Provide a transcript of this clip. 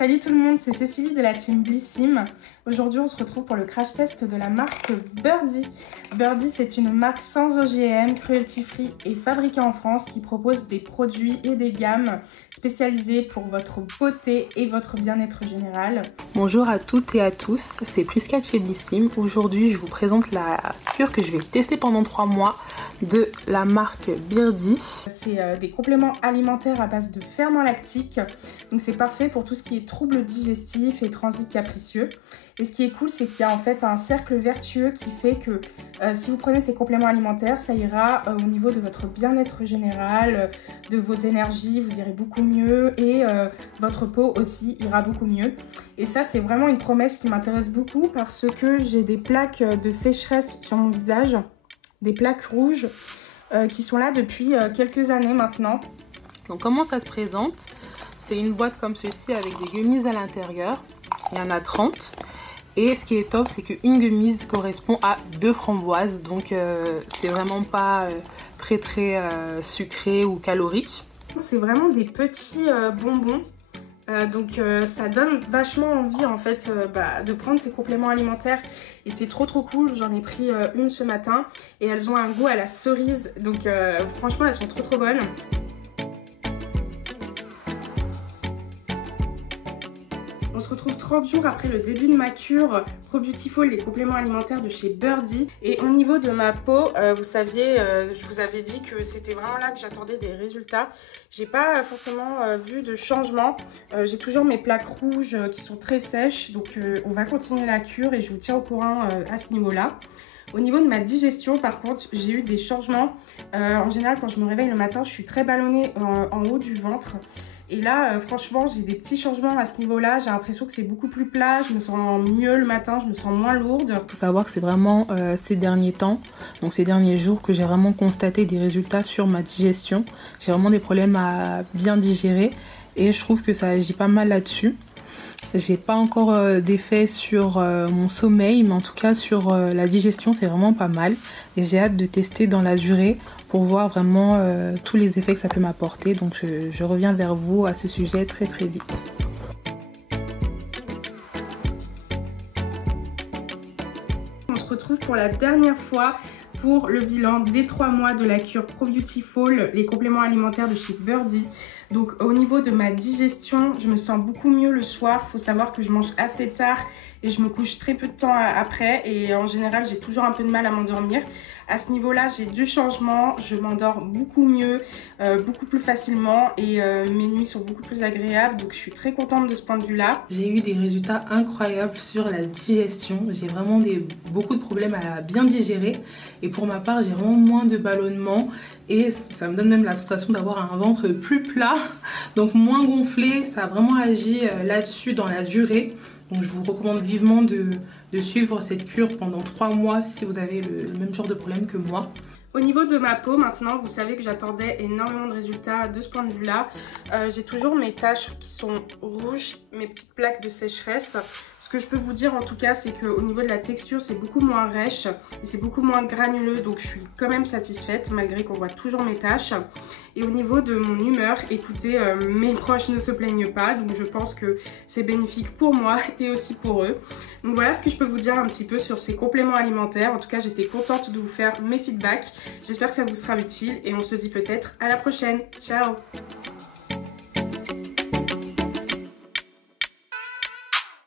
Salut tout le monde, c'est Cécilie de la team Blissim. Aujourd'hui on se retrouve pour le crash test de la marque Birdie. Birdie c'est une marque sans OGM, cruelty free et fabriquée en France qui propose des produits et des gammes spécialisées pour votre beauté et votre bien-être général. Bonjour à toutes et à tous, c'est Prisca de chez Blissim. Aujourd'hui je vous présente la cure que je vais tester pendant 3 mois de la marque Birdie. C'est des compléments alimentaires à base de ferment lactique, donc c'est parfait pour tout ce qui est troubles digestifs et transit capricieux. Et ce qui est cool, c'est qu'il y a en fait un cercle vertueux qui fait que si vous prenez ces compléments alimentaires, ça ira au niveau de votre bien-être général, de vos énergies, vous irez beaucoup mieux et votre peau aussi ira beaucoup mieux. Et ça, c'est vraiment une promesse qui m'intéresse beaucoup parce que j'ai des plaques de sécheresse sur mon visage, des plaques rouges qui sont là depuis quelques années maintenant. Donc comment ça se présente? C'est une boîte comme ceci avec des gummies à l'intérieur. Il y en a 30. Et ce qui est top, c'est qu'une gummise correspond à 2 framboises. Donc c'est vraiment pas très sucré ou calorique. C'est vraiment des petits bonbons. Donc ça donne vachement envie en fait de prendre ces compléments alimentaires et c'est trop cool. J'en ai pris une ce matin et elles ont un goût à la cerise. Donc franchement elles sont trop bonnes. On se retrouve 30 jours après le début de ma cure Pro-Beautiful, les compléments alimentaires de chez Birdie. Et au niveau de ma peau, vous saviez, je vous avais dit que c'était vraiment là que j'attendais des résultats. J'ai pas forcément vu de changement. J'ai toujours mes plaques rouges qui sont très sèches. Donc on va continuer la cure et je vous tiens au courant à ce niveau-là. Au niveau de ma digestion, par contre, j'ai eu des changements. En général, quand je me réveille le matin, je suis très ballonnée en haut du ventre. Et là, franchement, j'ai des petits changements à ce niveau-là. J'ai l'impression que c'est beaucoup plus plat. Je me sens mieux le matin, je me sens moins lourde. Il faut savoir que c'est vraiment ces derniers temps, donc ces derniers jours, que j'ai vraiment constaté des résultats sur ma digestion. J'ai vraiment des problèmes à bien digérer et je trouve que ça agit pas mal là-dessus. J'ai pas encore d'effet sur mon sommeil, mais en tout cas sur la digestion, c'est vraiment pas mal. Et j'ai hâte de tester dans la durée pour voir vraiment tous les effets que ça peut m'apporter. Donc je reviens vers vous à ce sujet très vite. On se retrouve pour la dernière fois pour le bilan des 3 mois de la cure Pro-Beautiful, les compléments alimentaires de chez Birdie. Donc au niveau de ma digestion, je me sens beaucoup mieux le soir. Il faut savoir que je mange assez tard et je me couche très peu de temps après. Et en général, j'ai toujours un peu de mal à m'endormir. À ce niveau-là, j'ai du changement. Je m'endors beaucoup mieux, beaucoup plus facilement et mes nuits sont beaucoup plus agréables. Donc je suis très contente de ce point de vue-là. J'ai eu des résultats incroyables sur la digestion. J'ai vraiment beaucoup de problèmes à bien digérer. Et pour ma part, j'ai vraiment moins de ballonnement. Et ça me donne même la sensation d'avoir un ventre plus plat, donc moins gonflé. Ça a vraiment agi là-dessus dans la durée. Donc je vous recommande vivement de suivre cette cure pendant 3 mois si vous avez le même genre de problème que moi. Au niveau de ma peau, maintenant, vous savez que j'attendais énormément de résultats de ce point de vue-là. J'ai toujours mes taches qui sont rouges, mes petites plaques de sécheresse. Ce que je peux vous dire en tout cas, c'est qu'au niveau de la texture, c'est beaucoup moins rêche et c'est beaucoup moins granuleux. Donc je suis quand même satisfaite malgré qu'on voit toujours mes taches. Et au niveau de mon humeur, écoutez, mes proches ne se plaignent pas. Donc je pense que c'est bénéfique pour moi et aussi pour eux. Donc voilà ce que je peux vous dire un petit peu sur ces compléments alimentaires. En tout cas, j'étais contente de vous faire mes feedbacks. J'espère que ça vous sera utile et on se dit peut-être à la prochaine. Ciao!